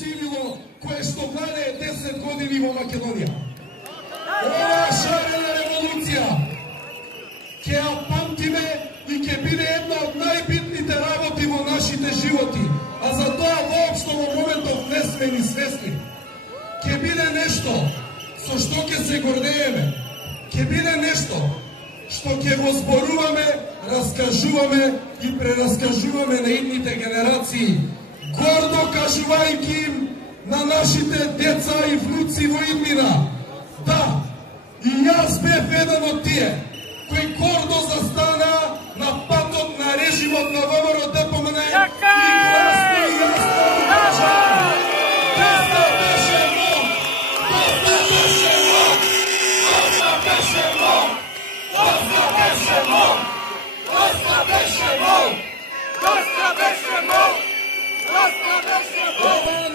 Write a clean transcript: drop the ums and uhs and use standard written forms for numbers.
сивило кое што владее 10 години во Македонија. Оваа шарена револуција ќе ја памтиме и ќе биде една од најбитните работи во нашите животи, а за тоа воопшто во моментов не сме ни свесни. Ќе биде нешто со што ќе се гордееме, ќе биде нешто што ќе го зборуваме, раскажуваме и прераскажуваме на идните генерации, гордо кажувајќи им на нашите деца и внуци во иднина. Да, и јас бев еден од тие кои гордо застана на патот на режимот на ВМРО ДПМН и гласно и јасно кажа: доста беше мог, доста беше мог, доста беше мог, dosta беше mog, dosta беше mog, dosta беше mog, dosta беше mog.